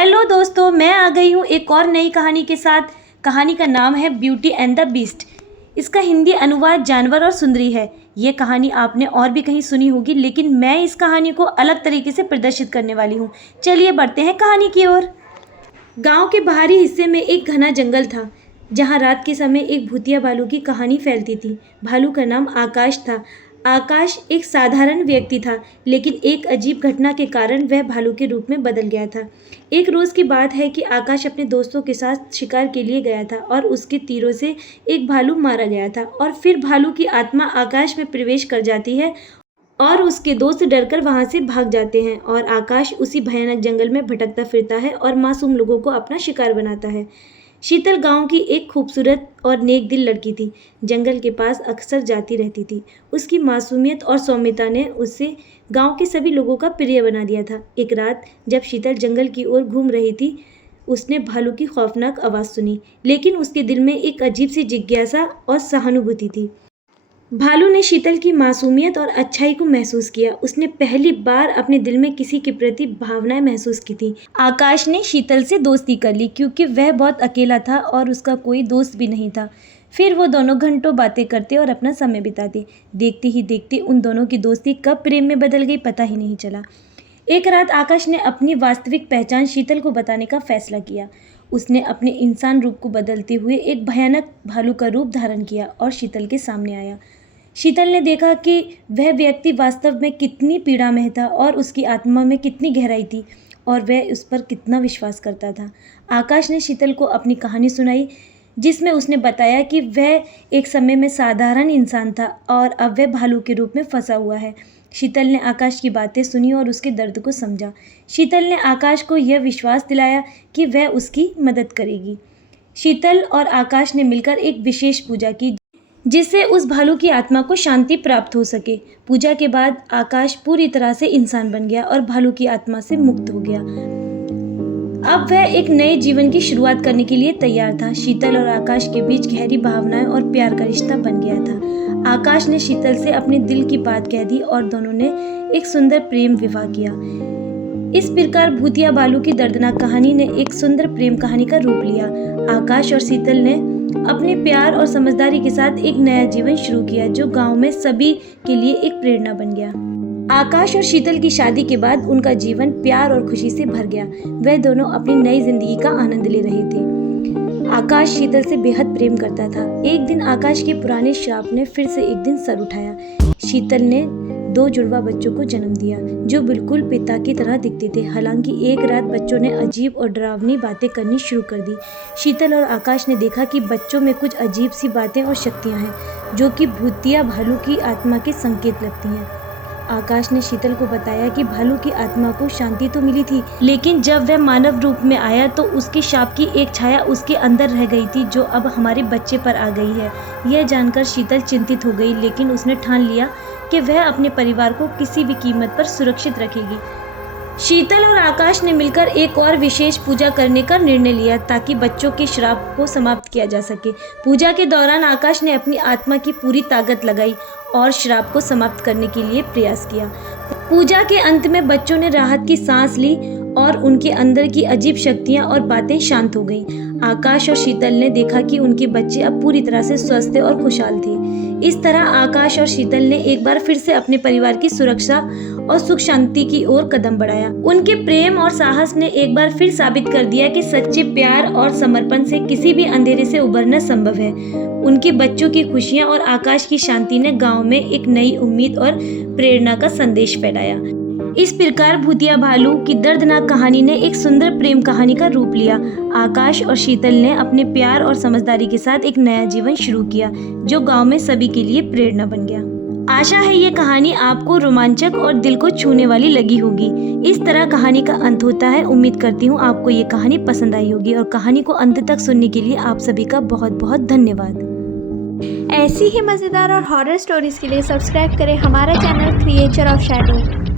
Hello दोस्तों, मैं आ गई हूँ एक और नई कहानी के साथ। कहानी का नाम है ब्यूटी एंड द बीस्ट। इसका हिंदी अनुवाद जानवर और सुंदरी है। ये कहानी आपने और भी कहीं सुनी होगी, लेकिन मैं इस कहानी को अलग तरीके से प्रदर्शित करने वाली हूँ। चलिए बढ़ते हैं कहानी की ओर। गांव के बाहरी हिस्से में एक घना जंगल था, जहां रात के समय एक भूतिया भालू की कहानी फैलती थी। भालू का नाम आकाश था। आकाश एक साधारण व्यक्ति था, लेकिन एक अजीब घटना के कारण वह भालू के रूप में बदल गया था। एक रोज़ की बात है कि आकाश अपने दोस्तों के साथ शिकार के लिए गया था और उसके तीरों से एक भालू मारा गया था। और फिर भालू की आत्मा आकाश में प्रवेश कर जाती है और उसके दोस्त डरकर वहां से भाग जाते हैं और आकाश उसी भयानक जंगल में भटकता फिरता है और मासूम लोगों को अपना शिकार बनाता है। शीतल गांव की एक खूबसूरत और नेक दिल लड़की थी। जंगल के पास अक्सर जाती रहती थी। उसकी मासूमियत और सौम्यता ने उसे गांव के सभी लोगों का प्रिय बना दिया था। एक रात जब शीतल जंगल की ओर घूम रही थी, उसने भालू की खौफनाक आवाज़ सुनी, लेकिन उसके दिल में एक अजीब सी जिज्ञासा और सहानुभूति थी। भालू ने शीतल की मासूमियत और अच्छाई को महसूस किया। उसने पहली बार अपने दिल में किसी के प्रति भावनाएं महसूस की थी। आकाश ने शीतल से दोस्ती कर ली, क्योंकि वह बहुत अकेला था और उसका कोई दोस्त भी नहीं था। फिर वो दोनों घंटों बातें करते और अपना समय बिताते। देखते ही देखते उन दोनों की दोस्ती कब प्रेम में बदल गई, पता ही नहीं चला। एक रात आकाश ने अपनी वास्तविक पहचान शीतल को बताने का फैसला किया। उसने अपने इंसान रूप को बदलते हुए एक भयानक भालू का रूप धारण किया और शीतल के सामने आया। शीतल ने देखा कि वह व्यक्ति वास्तव में कितनी पीड़ा में था और उसकी आत्मा में कितनी गहराई थी और वह उस पर कितना विश्वास करता था। आकाश ने शीतल को अपनी कहानी सुनाई, जिसमें उसने बताया कि वह एक समय में साधारण इंसान था और अब वह भालू के रूप में फंसा हुआ है। शीतल ने आकाश की बातें सुनी और उसके दर्द को समझा। शीतल ने आकाश को यह विश्वास दिलाया कि वह उसकी मदद करेगी। शीतल और आकाश ने मिलकर एक विशेष पूजा की, जिससे उस भालू की आत्मा को शांति प्राप्त हो सके। पूजा के बाद आकाश पूरी तरह से इंसान बन गया और भालू की आत्मा से मुक्त हो गया। अब वह एक नए जीवन की शुरुआत करने के लिए तैयार था। शीतल और आकाश के बीच गहरी भावनाएं और प्यार का रिश्ता बन गया था। आकाश ने शीतल से अपने दिल की बात कह दी और दोनों ने एक सुंदर प्रेम विवाह किया। इस प्रकार भूतिया भालू की दर्दनाक कहानी ने एक सुंदर प्रेम कहानी का रूप लिया। आकाश और शीतल ने अपने प्यार और समझदारी के साथ एक नया जीवन शुरू किया, जो गांव में सभी के लिए एक प्रेरणा बन गया। आकाश और शीतल की शादी के बाद उनका जीवन प्यार और खुशी से भर गया। वह दोनों अपनी नई जिंदगी का आनंद ले रहे थे। आकाश शीतल से बेहद प्रेम करता था। एक दिन आकाश के पुराने श्राप ने फिर से एक दिन सर उठाया। शीतल ने 2 जुड़वा बच्चों को जन्म दिया, जो बिल्कुल पिता की तरह दिखते थे। हालांकि एक रात बच्चों ने अजीब और डरावनी बातें करनी शुरू कर दी। शीतल और आकाश ने देखा कि बच्चों में कुछ अजीब सी बातें और शक्तियां हैं, जो कि भूतिया भालू की आत्मा के संकेत लगती हैं। आकाश ने शीतल को बताया कि भालू की आत्मा को शांति तो मिली थी, लेकिन जब वह मानव रूप में आया तो उसके शाप की एक छाया उसके अंदर रह गई थी, जो अब हमारे बच्चे पर आ गई है। यह जानकर शीतल चिंतित हो गई, लेकिन उसने ठान लिया कि वह अपने परिवार को किसी भी कीमत पर सुरक्षित रखेगी। शीतल और आकाश ने मिलकर एक और विशेष पूजा करने का निर्णय लिया, ताकि बच्चों के श्राप को समाप्त किया जा सके। पूजा के दौरान आकाश ने अपनी आत्मा की पूरी ताकत लगाई और श्राप को समाप्त करने के लिए प्रयास किया। पूजा के अंत में बच्चों ने राहत की सांस ली और उनके अंदर की अजीब शक्तियां और बातें शांत हो गईं। आकाश और शीतल ने देखा कि उनके बच्चे अब पूरी तरह से स्वस्थ और खुशहाल थे। इस तरह आकाश और शीतल ने एक बार फिर से अपने परिवार की सुरक्षा और सुख शांति की ओर कदम बढ़ाया। उनके प्रेम और साहस ने एक बार फिर साबित कर दिया कि सच्चे प्यार और समर्पण से किसी भी अंधेरे से उबरना संभव है। उनके बच्चों की खुशियां और आकाश की शांति ने गांव में एक नई उम्मीद और प्रेरणा का संदेश फैलाया। इस प्रकार भूतिया भालू की दर्दनाक कहानी ने एक सुंदर प्रेम कहानी का रूप लिया। आकाश और शीतल ने अपने प्यार और समझदारी के साथ एक नया जीवन शुरू किया, जो गांव में सभी के लिए प्रेरणा बन गया। आशा है ये कहानी आपको रोमांचक और दिल को छूने वाली लगी होगी। इस तरह कहानी का अंत होता है। उम्मीद करती हूँ आपको ये कहानी पसंद आई होगी और कहानी को अंत तक सुनने के लिए आप सभी का बहुत बहुत धन्यवाद। ऐसी ही मज़ेदार और हॉरर स्टोरीज के लिए सब्सक्राइब करें हमारा चैनल क्रिएचर ऑफ शैडो।